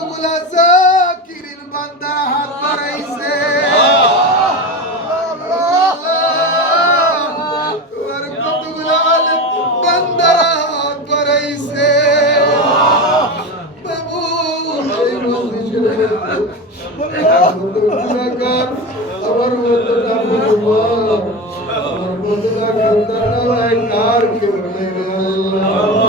কতগুলা জাকিরিন বান্দা হাত বাড়াইছে আমার মতো আমার মতো নাফরমান কার কেউ নেই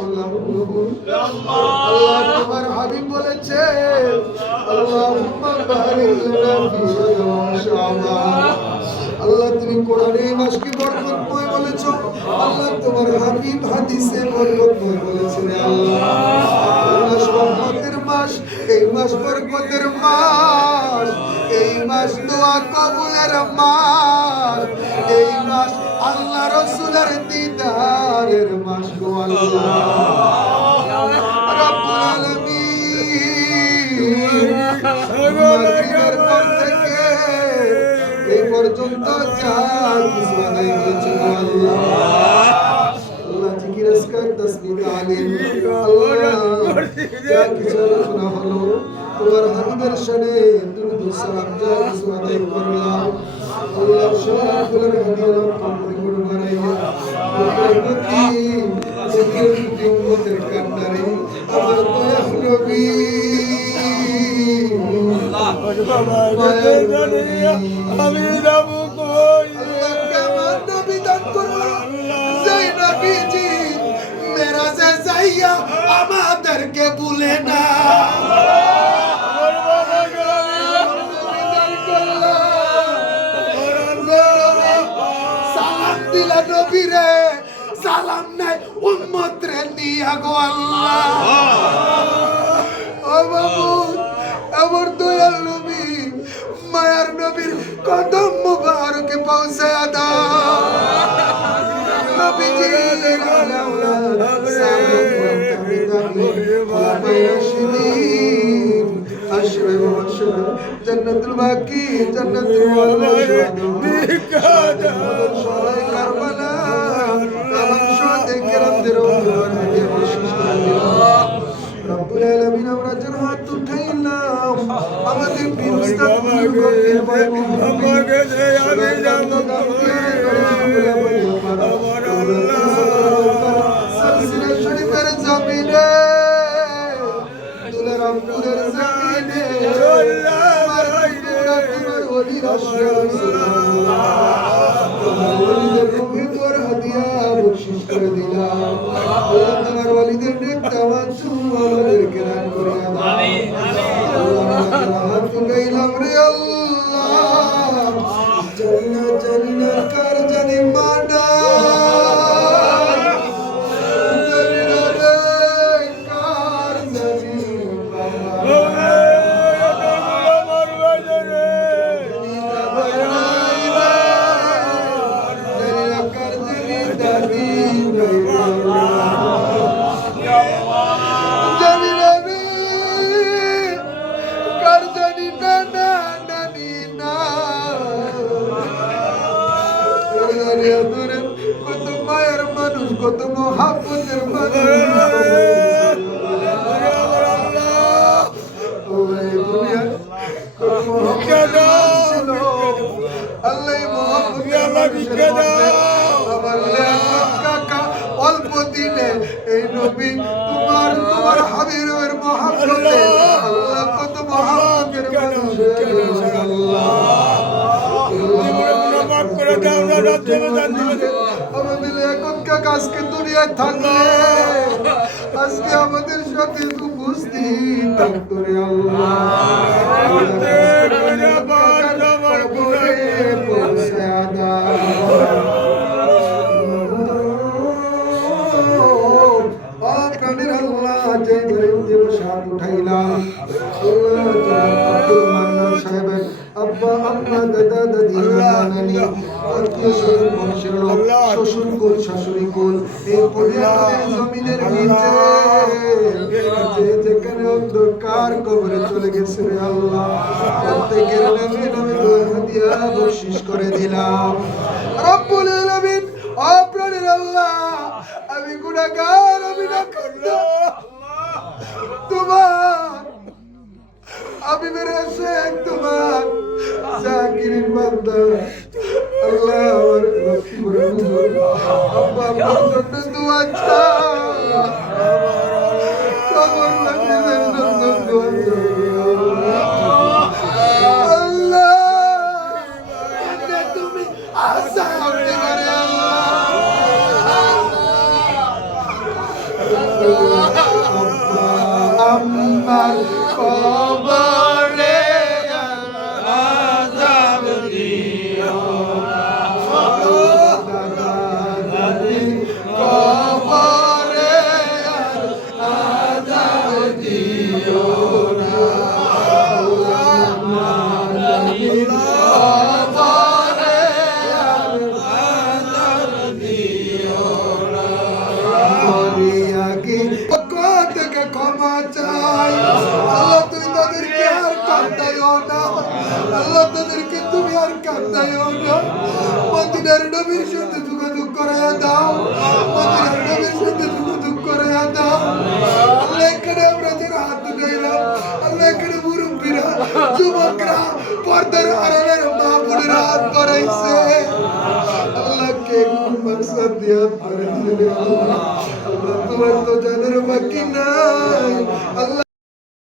আল্লাহ তোমার হাবিব বলেছে তুমি কোরআনে মাসকে বরকতময় বলেছ, আল্লাহ তোমার হাবিব হাদিসে বরকতময় বলেছে রে আল্লাহ। মাস মাস, এই মাস বরকতের মাস, এই মাস দোয়া কবুলের মাস, এই মাস আল্লাহ রসুলের দিদারের মাস গো আল্লাহ। রব্বুল আলামিন। মাগরিবের পর থেকে এই পর্যন্ত চার আদায় হয়েছে আল্লাহ। আল্লাহ কিছু আমাদেরকে ভুলে না নবী রে সালাম নাই উম্মত রে নিয়া গো আল্লাহ। ও বাবু আমার দয়াল নবী মায়ার নবীর কদম মুবারকে পৌঁছে আদা নবীজি জন্নতুল বাকি জন্নতুল সবাই কারবালা আমাকে দে, আমি যাব আমার সলসিলা শরীফের জমিনে দুলারামপুরের জমিনে তোমার হাদিয়া বকশিশ করে দিলাম আল্লাহ। তোমার ওলিদের নেক তাওয়াজ্জু আমাদেরকে দান করে হাত তুলাইলাম রে আল্লাহ। কত মহাপতের অল্প দিনে এই নবী তোমার তোমার হাবিবের মহাপতে আল্লাহ কত মহাপতের দুনিয়ায় থাকলে আজকে আমাদের সাথে উপস্থিত থাকতো রে আল্লাহ আব্বা আম্মা দাদা দাদি নানা আত্মীয় বংশের লোক শ্বশুর কুল শাশুড়ি কুল এই জমিনের নিচে। যেখানে অন্ধকার কবরে চলে গেছে রে আল্লাহ। প্রত্যেকের নামে নামে দিয়া বকশিস করে দিলাম। রব্বুল আলামিন ও আল্লাহ আমি গুনাহগার আমি না তোমার আমি শেখ তোমার। জাকিরের বান্দা। আল্লাহ আল্লাহ তাদেরকে তুমি আর কান্দাইও না। মদিনার নবীর সাথে যোগাযোগ করাইয়া দাও। মদিনার নবীর সাথে যোগাযোগ করাইয়া দাও। আল্লাহ এখানে আমরা যারা হাত উঠাইলাম আল্লাহ এখানে মুরব্বীরা, যুবকরা, পর্দার আড়ালের মা হাত করাইছে আল্লাহ কে মকসদ দিয়া আল্লাহ তোমার তো জানার বাকি নাই। আল্লাহ